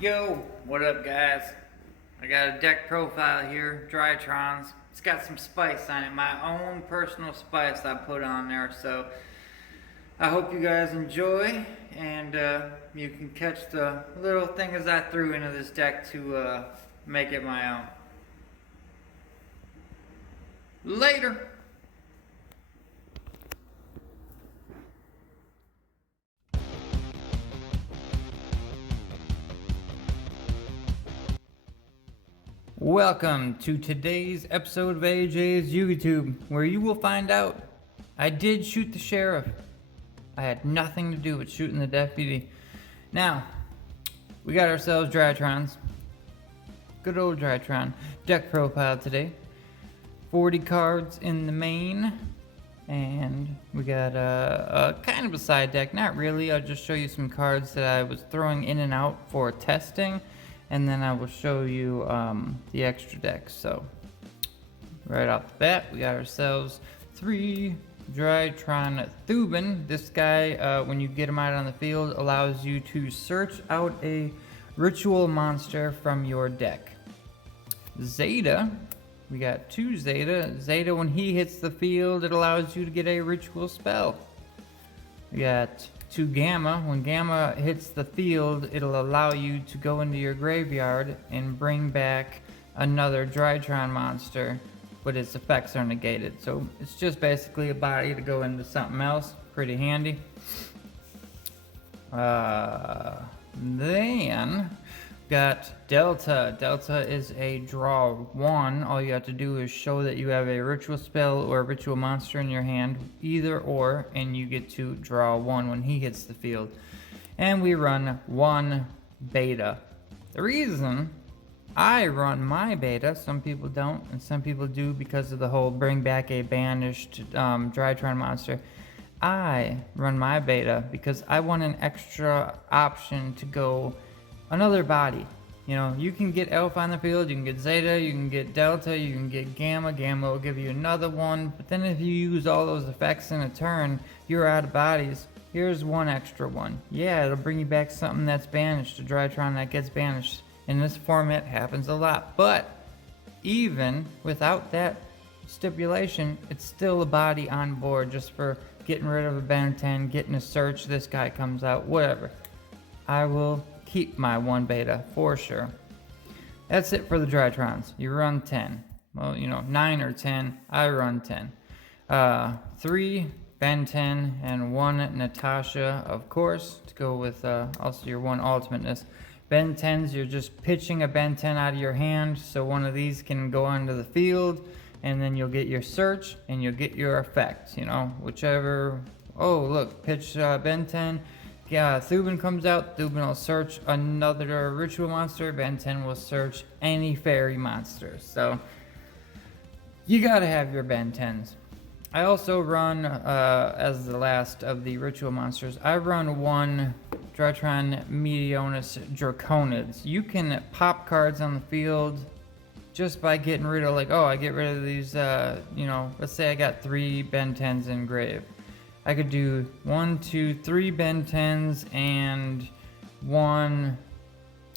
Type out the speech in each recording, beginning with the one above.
Yo, what up guys? I got a deck profile here, Drytrons. It's got some spice on it, my own personal spice I put on there, so I hope you guys enjoy and you can catch the little things I threw into this deck to make it my own. Later! Welcome to today's episode of AJ's YouTube, where you will find out I did shoot the sheriff. I had nothing to do with shooting the deputy. Now, we got ourselves Drytrons. Good old Drytron. Deck profile today. 40 cards in the main. And we got a kind of a side deck. Not really, I'll just show you some cards that I was throwing in and out for testing. And then I will show you the extra decks. So, right off the bat, we got ourselves 3 Drytron Thuban. This guy, when you get him out on the field, allows you to search out a ritual monster from your deck. Zeta, we got 2 Zeta. Zeta, when he hits the field, it allows you to get a ritual spell. We got 2 Gamma. When Gamma hits the field, it'll allow you to go into your graveyard and bring back another Drytron monster, but its effects are negated. So it's just basically a body to go into something else. Pretty handy. Then got Delta. Delta is a draw 1. All you have to do is show that you have a ritual spell or a ritual monster in your hand, either or, and you get to draw 1 when he hits the field. And we run 1 beta. The reason I run my beta, some people don't, and some people do because of the whole bring back a banished Drytron monster. I run my beta because I want an extra option to go another body. You know, you can get Alpha on the field, you can get Zeta, you can get Delta, you can get Gamma. Gamma will give you another one, but then if you use all those effects in a turn, you're out of bodies. Here's 1 extra one. Yeah, it'll bring you back something that's banished, a Drytron that gets banished. In this format, happens a lot, but even without that stipulation, it's still a body on board just for getting rid of a Ben 10, getting a search, this guy comes out, whatever. I will keep my 1 beta for sure. That's it for the Drytrons. You run 10. Well, you know, 9 or 10. I run 10. 3 Ben 10 and 1 Natasha, of course, to go with also your 1 ultimateness. Ben 10s, you're just pitching a Ben 10 out of your hand, so one of these can go onto the field, and then you'll get your search and you'll get your effect. You know, whichever. Oh, look, pitch Ben 10. Yeah, Thuban comes out, Thuban will search another ritual monster, Ben 10 will search any fairy monster. So, you gotta have your Ben 10s. I also run, as the last of the ritual monsters, I run 1 Drytron Meteonus Draconids. You can pop cards on the field just by getting rid of, like, oh, I get rid of these, you know, let's say I got 3 Ben 10s in grave. I could do 1, 2, 3 Ben 10s and 1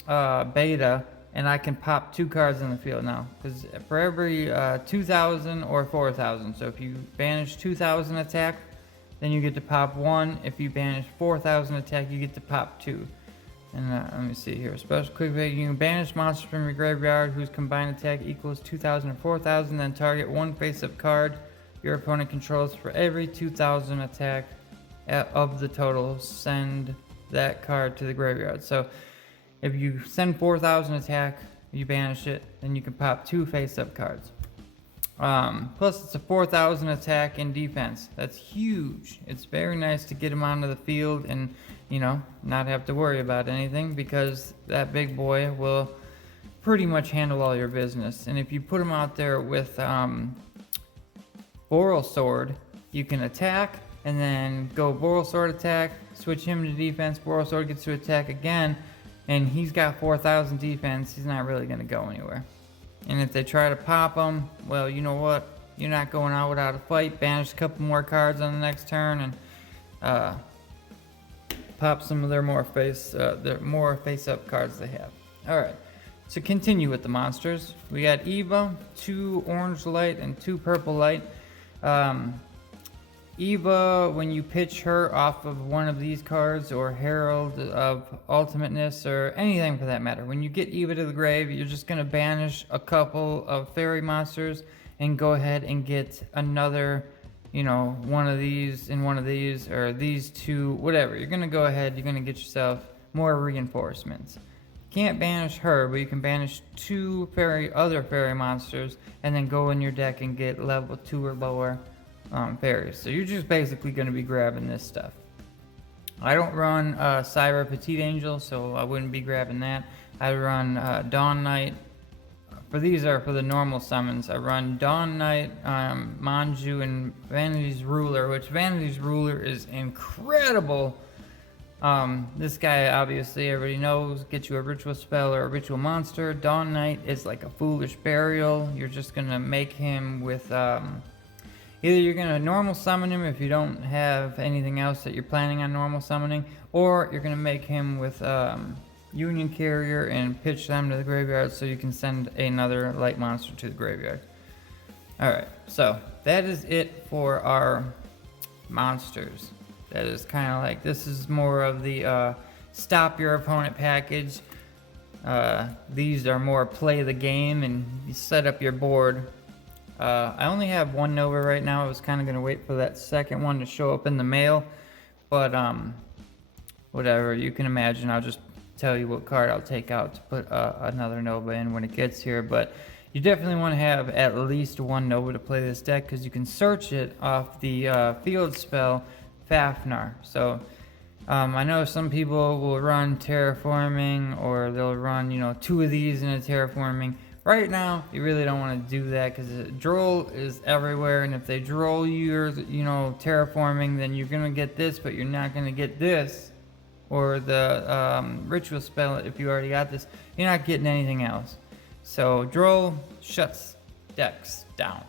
beta, and I can pop 2 cards in the field now. Because for every 2,000 or 4,000, so if you banish 2,000 attack, then you get to pop 1. If you banish 4,000 attack, you get to pop 2. And let me see here. Special quick way: you can banish monsters from your graveyard whose combined attack equals 2,000 or 4,000, then target 1 face-up card your opponent controls for every 2,000 attack of the total. Send that card to the graveyard. So if you send 4,000 attack, you banish it, then you can pop 2 face-up cards. Plus it's a 4,000 attack and defense. That's huge. It's very nice to get him onto the field and, you know, not have to worry about anything, because that big boy will pretty much handle all your business. And if you put him out there with Boral Sword, you can attack and then go Boral Sword attack, switch him to defense, Boral Sword gets to attack again, and he's got 4,000 defense. He's not really going to go anywhere. And if they try to pop him, well, you know what? You're not going out without a fight. Banish a couple more cards on the next turn, and pop some of their more face-up cards they have. All right, to continue with the monsters, we got Eva, 2 orange light and 2 purple light. Eva, when you pitch her off of one of these cards, or Herald of Ultimateness, or anything for that matter, when you get Eva to the grave, you're just going to banish a couple of fairy monsters and go ahead and get another, you know, one of these and one of these, or these 2, whatever. You're going to go ahead, you're going to get yourself more reinforcements. Can't banish her, but you can banish 2 other fairy monsters and then go in your deck and get level 2 or lower fairies. So you're just basically going to be grabbing this stuff. I don't run Cyber Petite Angel, so I wouldn't be grabbing that. I run Dawn Knight. These are for the normal summons. I run Dawn Knight, Manju, and Vanity's Ruler, which Vanity's Ruler is incredible. This guy, obviously, everybody knows, gets you a ritual spell or a ritual monster. Dawn Knight is like a Foolish Burial. You're just going to make him with... either you're going to normal summon him if you don't have anything else that you're planning on normal summoning, or you're going to make him with Union Carrier and pitch them to the graveyard so you can send another light monster to the graveyard. Alright, so that is it for our monsters. That is kind of like, this is more of the stop your opponent package. These are more play the game and you set up your board. I only have 1 Nova right now. I was kind of going to wait for that second one to show up in the mail, but whatever, you can imagine. I'll just tell you what card I'll take out to put another Nova in when it gets here. But you definitely want to have at least 1 Nova to play this deck, because you can search it off the field spell Fafnir. So I know some people will run Terraforming, or they'll run, you know, 2 of these in a Terraforming. Right now, you really don't want to do that, because Droll is everywhere, and if they Droll your, you know, Terraforming, then you're going to get this, but you're not going to get this, or the Ritual Spell. If you already got this, you're not getting anything else. So Droll shuts decks down.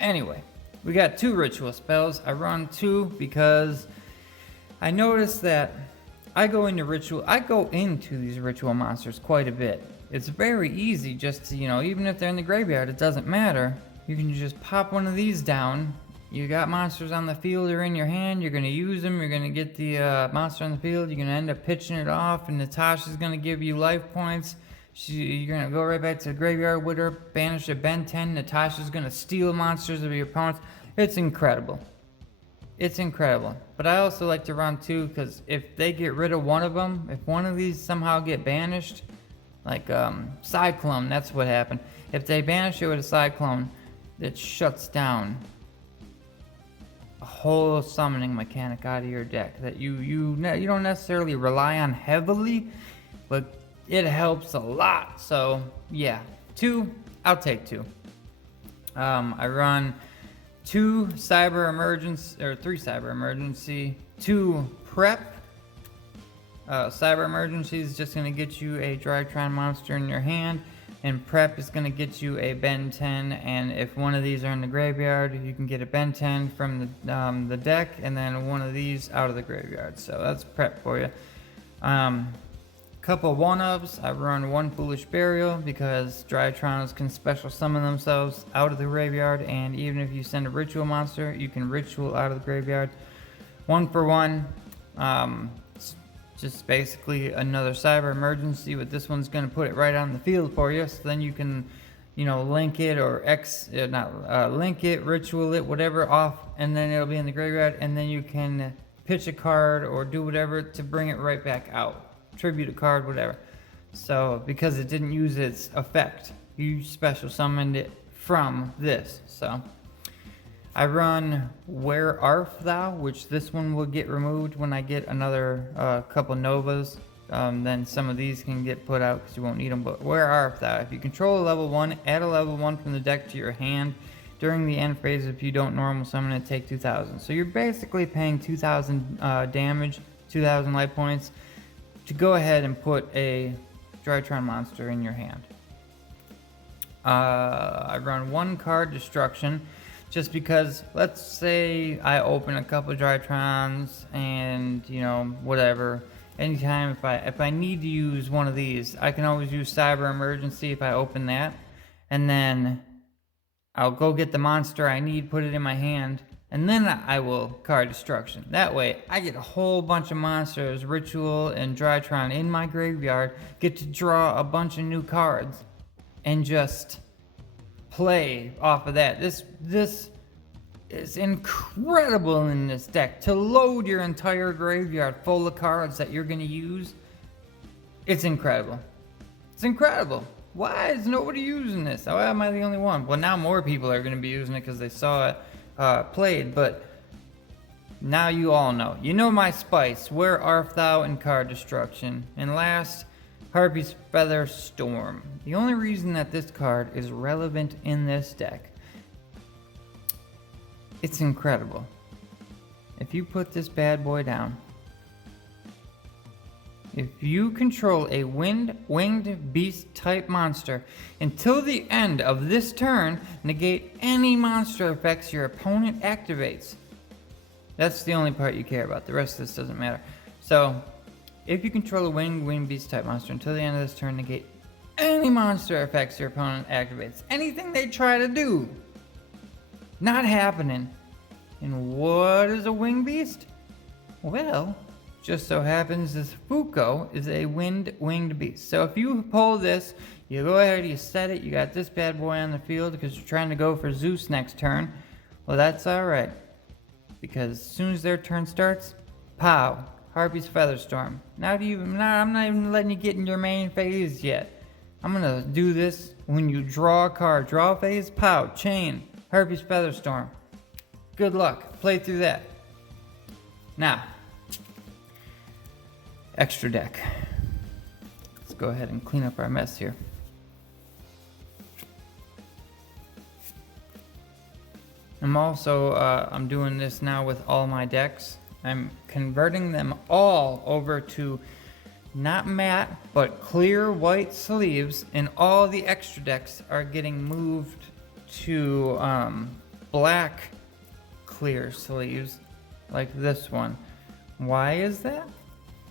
Anyway, we got 2 Ritual Spells. I run 2 because I noticed that I go into these Ritual monsters quite a bit. It's very easy just to, you know, even if they're in the graveyard, it doesn't matter. You can just pop one of these down. You got monsters on the field or in your hand. You're going to use them. You're going to get the monster on the field. You're going to end up pitching it off, and Natasha's going to give you life points. You're going to go right back to the graveyard with her, banish a Ben 10. Natasha's going to steal monsters of your opponents. It's incredible. It's incredible. But I also like to run 2, because if they get rid of one of them, if one of these somehow get banished, like Cyclone, that's what happened. If they banish it with a Cyclone, it shuts down a whole summoning mechanic out of your deck that you don't necessarily rely on heavily, but it helps a lot. So yeah, 2, I'll take 2. I run 2 Cyber Emergency, or 3 Cyber Emergency, 2 Prep. Cyber Emergency is just going to get you a Drytron monster in your hand, and Prep is going to get you a Ben 10, and if one of these are in the graveyard, you can get a Ben 10 from the deck, and then one of these out of the graveyard. So that's Prep for you. Couple 1-ups. I run 1 Foolish Burial, because Drytrons can special summon themselves out of the graveyard, and even if you send a Ritual monster, you can Ritual out of the graveyard. 1 for 1. Just basically another Cyber Emergency, but this one's going to put it right on the field for you, so then you can, you know, link it, or link it, Ritual it, whatever off, and then it'll be in the graveyard, and then you can pitch a card or do whatever to bring it right back out. Tribute a card, whatever. So, because it didn't use its effect, you special summoned it from this. So I run Where Art Thou, which this one will get removed when I get another couple Novas. Then some of these can get put out because you won't need them. But Where Art Thou? If you control a level 1, add a level 1 from the deck to your hand. During the end phase, if you don't normal summon it, take 2,000. So you're basically paying 2,000 damage, 2,000 life points, to go ahead and put a Drytron monster in your hand. I run 1 card Destruction. just because let's say I open a couple of Drytrons and, you know, whatever. Anytime if I need to use one of these, I can always use Cyber Emergency if I open that, and then I'll go get the monster I need, put it in my hand, and then I will card destruction. That way, I get a whole bunch of monsters, Ritual and Drytron in my graveyard, get to draw a bunch of new cards, and just play off of that. This is incredible in this deck. To load your entire graveyard full of cards that you're going to use, it's incredible. It's incredible. Why is nobody using this? Why am I the only one? Well, now more people are going to be using it because they saw it played, but now you all know. You know my spice. Where art thou in card destruction? And last, Harpy's Feather Storm. The only reason that this card is relevant in this deck, it's incredible. If you put this bad boy down, if you control a winged beast type monster, until the end of this turn, negate any monster effects your opponent activates. That's the only part you care about. The rest of this doesn't matter. So, if you control a winged beast type monster, until the end of this turn, negate any monster effects your opponent activates. Anything they try to do. Not happening. And what is a winged beast? Well, just so happens this Fuko is a winged beast. So if you pull this, you go ahead, you set it, you got this bad boy on the field because you're trying to go for Zeus next turn. Well, that's alright. Because as soon as their turn starts, pow, Harpy's Featherstorm. I'm not even letting you get in your main phase yet. I'm gonna do this when you draw a card. Draw phase, pow, chain, Harpy's Featherstorm. Good luck. Play through that. Now, extra deck. Let's go ahead and clean up our mess here. I'm doing this now with all my decks. I'm converting them all over to not matte, but clear white sleeves, and all the extra decks are getting moved to black clear sleeves, like this one. Why is that?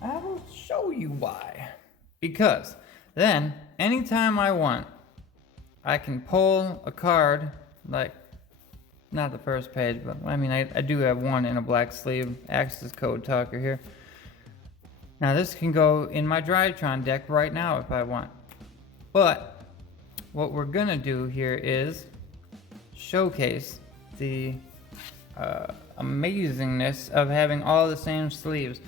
I will show you why. Because then, anytime I want, I can pull a card, like, not the first page, but I mean, I do have one in a black sleeve, Access Code Talker here. Now this can go in my Drytron deck right now if I want. But, what we're gonna do here is showcase the amazingness of having all the same sleeves.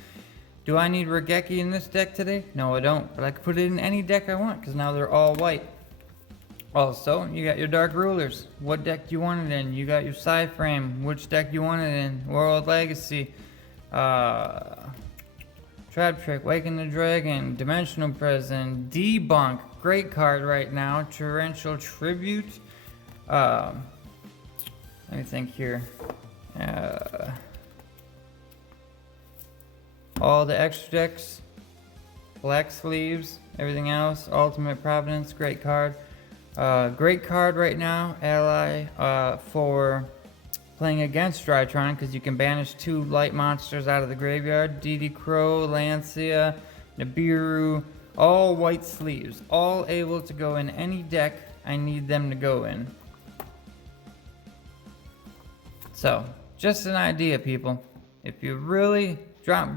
Do I need Regeki in this deck today? No, I don't, but I can put it in any deck I want because now they're all white. Also, you got your Dark Rulers. What deck do you want it in? You got your Psy-Frame. Which deck do you want it in? World Legacy. Trap Trick, Waken the Dragon, Dimensional Prison, Debunk. Great card right now. Torrential Tribute. Let me think here. All the extra decks, black sleeves, everything else, Ultimate Providence, great card. Great card right now, ally for playing against Drytron, because you can banish 2 light monsters out of the graveyard. DD Crow, Lancia, Nibiru, all white sleeves, all able to go in any deck I need them to go in. So, just an idea, people. If you really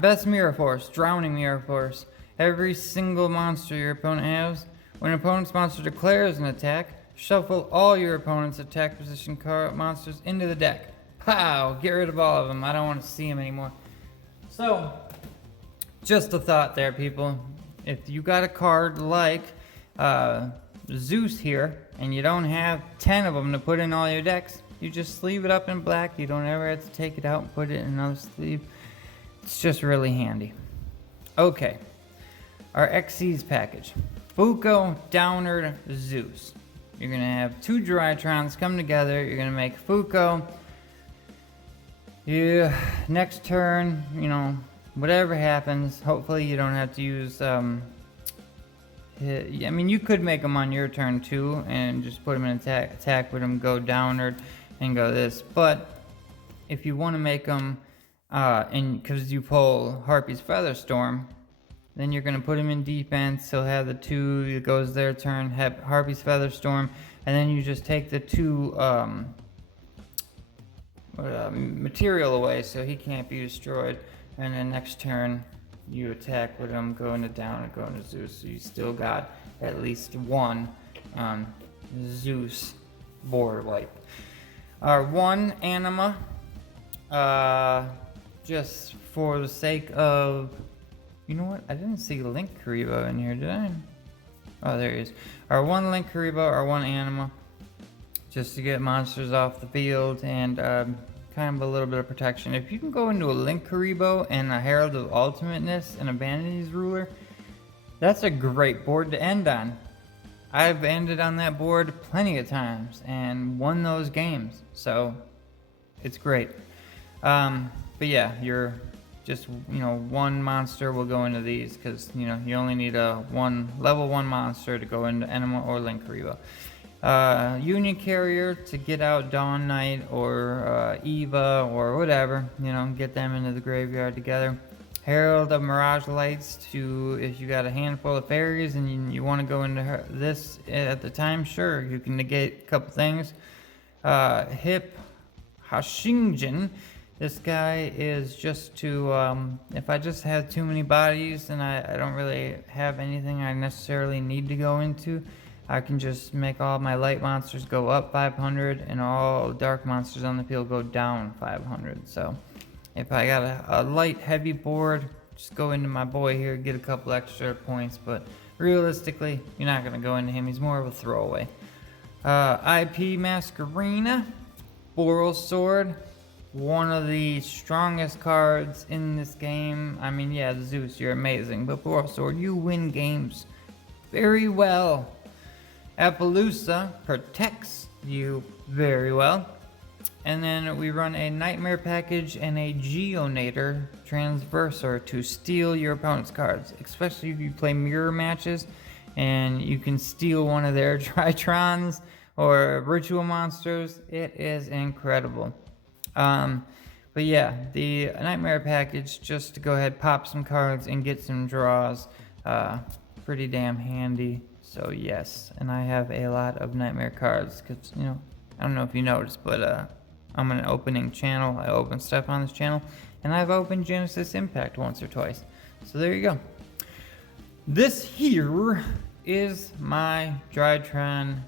best Mirror Force, Drowning Mirror Force. Every single monster your opponent has. When an opponent's monster declares an attack, shuffle all your opponent's attack position monsters into the deck. Pow! Get rid of all of them. I don't want to see them anymore. So, just a thought there, people. If you got a card like Zeus here, and you don't have 10 of them to put in all your decks, you just sleeve it up in black. You don't ever have to take it out and put it in another sleeve. It's just really handy. Okay, our XCs package. Fuko, Downard, Zeus. You're going to have 2 Drytrons come together. You're going to make Fuko. Next turn, you know, whatever happens, hopefully you don't have to use... I mean, you could make them on your turn too and just put them in attack with them, go Downard, and go this. But if you want to make them, and because you pull Harpy's Featherstorm, then you're going to put him in defense. He'll have the 2, it goes their turn, have Harpy's Featherstorm, and then you just take the 2 material away so he can't be destroyed. And then next turn, you attack with him, going to down and going to Zeus. So you still got at least 1 Zeus board wipe. Our 1 Anima, just for the sake of, you know what? I didn't see Link Karibo in here, did I? Oh, there he is. Our 1 Link Karibo, our 1 Anima, just to get monsters off the field and kind of a little bit of protection. If you can go into a Link Karibo and a Herald of Ultimateness and a Vanity's Ruler, that's a great board to end on. I've ended on that board plenty of times and won those games, so it's great. But yeah, you're just, you know, 1 monster will go into these because, you know, you only need a level 1 monster to go into Anima or Link Karibo. Union Carrier to get out Dawn Knight or Eva or whatever, you know, get them into the graveyard together. Herald of Mirage Lights to, if you got a handful of fairies and you want to go into this at the time, sure, you can negate a couple things. Hip Hashingen, this guy is just to, if I just have too many bodies and I don't really have anything I necessarily need to go into, I can just make all my light monsters go up 500 and all dark monsters on the field go down 500. So if I got a light heavy board, just go into my boy here, get a couple extra points, but realistically, you're not going to go into him. He's more of a throwaway. IP Masquerena, Boral Sword, one of the strongest cards in this game. I mean, yeah, Zeus, you're amazing, but Boral Sword, you win games very well. Appaloosa protects you very well. And then we run a Nightmare package and a Geonator Transversor to steal your opponent's cards, especially if you play mirror matches and you can steal one of their Drytrons or Ritual Monsters. It is incredible. But yeah, the Nightmare package, just to go ahead, pop some cards and get some draws, pretty damn handy. So yes, and I have a lot of Nightmare cards because, you know, I don't know if you noticed, but I'm an opening channel. I open stuff on this channel, and I've opened Genesis Impact once or twice. So there you go. This here is my Drytron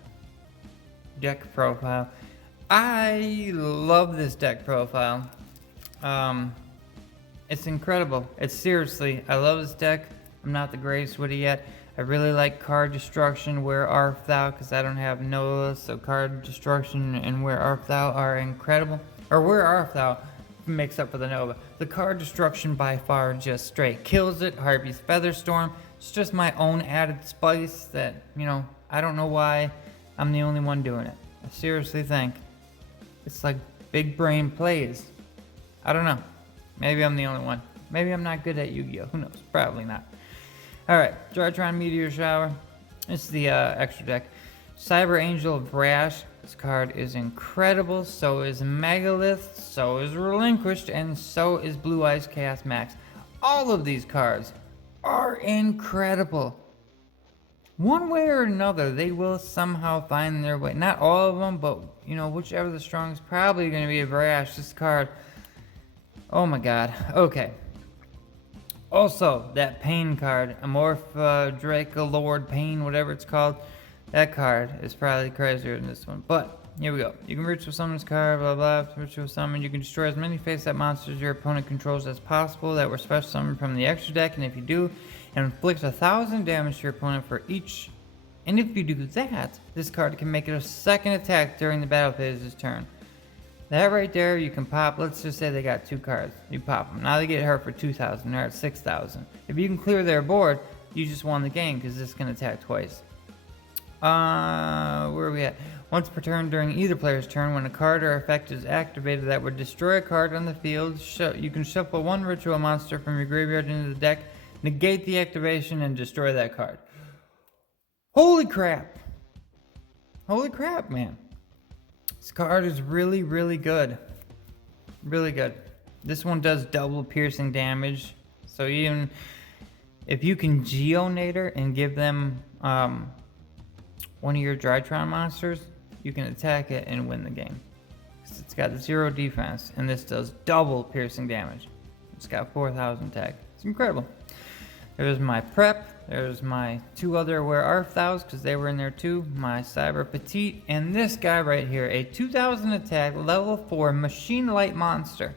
deck profile. I love this deck profile. It's incredible. It's seriously, I love this deck. I'm not the greatest with it yet. I really like Card Destruction, Where Art Thou, because I don't have Nova, so Card Destruction and Where Art Thou are incredible. Or Where Art Thou makes up for the Nova. The Card Destruction by far just straight kills it. Harpy's Featherstorm. It's just my own added spice that, you know, I don't know why I'm the only one doing it. I seriously think it's like big brain plays. I don't know. Maybe I'm the only one. Maybe I'm not good at Yu-Gi-Oh! Who knows? Probably not. Alright, Drytron Meteor Shower. This is the extra deck. Cyber Angel of Brash. This card is incredible. So is Megalith. So is Relinquished. And so is Blue Eyes Chaos Max. All of these cards are incredible. One way or another, they will somehow find their way. Not all of them, but, you know, whichever the strongest, probably going to be a Brash. This card. Oh my god. Okay. Also, that Pain card, Amorpha, Draco, Lord, Pain, whatever it's called, that card is probably crazier than this one. But, here we go. You can Ritual Summon this card, blah blah, Ritual Summon. You can destroy as many face-up monsters your opponent controls as possible that were special summoned from the extra deck, and if you do, inflict 1,000 damage to your opponent for each. And if you do that, this card can make it a second attack during the battle phase of this turn. That right there, you can pop. Let's just say they got 2 cards. You pop them. Now they get hurt for 2,000. They're at 6,000. If you can clear their board, you just won the game because this can attack twice. Where are we at? Once per turn during either player's turn, when a card or effect is activated that would destroy a card on the field, you can shuffle 1 ritual monster from your graveyard into the deck, negate the activation, and destroy that card. Holy crap! Holy crap, man. This card is really, really good. Really good. This one does double piercing damage. So even if you can Geonator and give them one of your Drytron monsters, you can attack it and win the game. It's got 0 defense, and this does double piercing damage. It's got 4,000 tag. It's incredible. There's my prep. There's my 2 other Aware Arthals, because they were in there too. My Cyber Petite, and this guy right here, a 2,000 attack, level 4 Machine Light monster.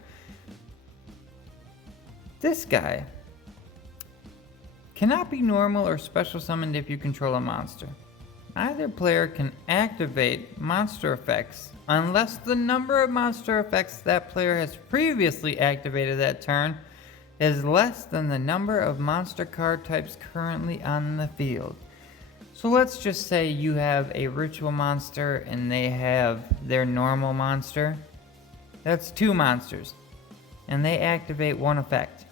This guy cannot be normal or special summoned if you control a monster. Neither player can activate monster effects unless the number of monster effects that player has previously activated that turn is less than the number of monster card types currently on the field. So let's just say you have a ritual monster and they have their normal monster. That's 2 monsters, and they activate 1 effect.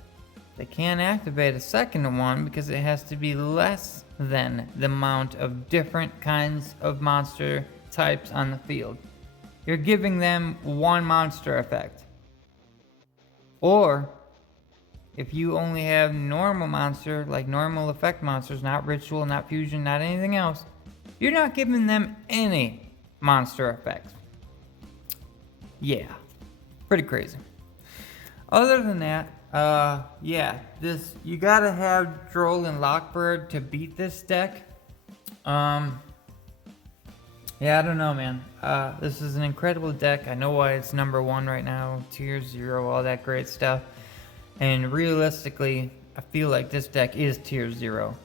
They can't activate a second one because it has to be less than the amount of different kinds of monster types on the field. You're giving them 1 monster effect. Or if you only have normal monster, like normal effect monsters, not ritual, not fusion, not anything else, you're not giving them any monster effects. Yeah, pretty crazy. Other than that, yeah, this, you gotta have Droll and Lockbird to beat this deck. Yeah, I don't know, man. This is an incredible deck. I know why it's number 1 right now, tier 0, all that great stuff. And realistically, I feel like this deck is tier 0.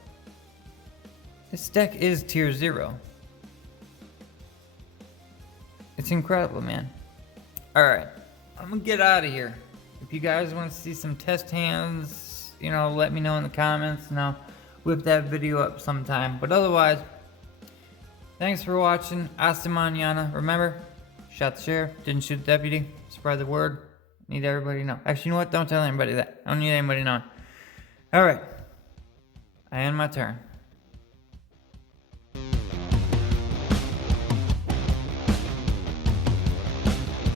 This deck is tier 0. It's incredible, man. Alright, I'm gonna get out of here. If you guys want to see some test hands, you know, let me know in the comments and I'll whip that video up sometime. But otherwise, thanks for watching. Hasta mañana. Remember, shot the sheriff, didn't shoot the deputy. Spread the word. Need everybody to know. Actually, you know what? Don't tell anybody that. I don't need anybody knowing. Alright. I end my turn.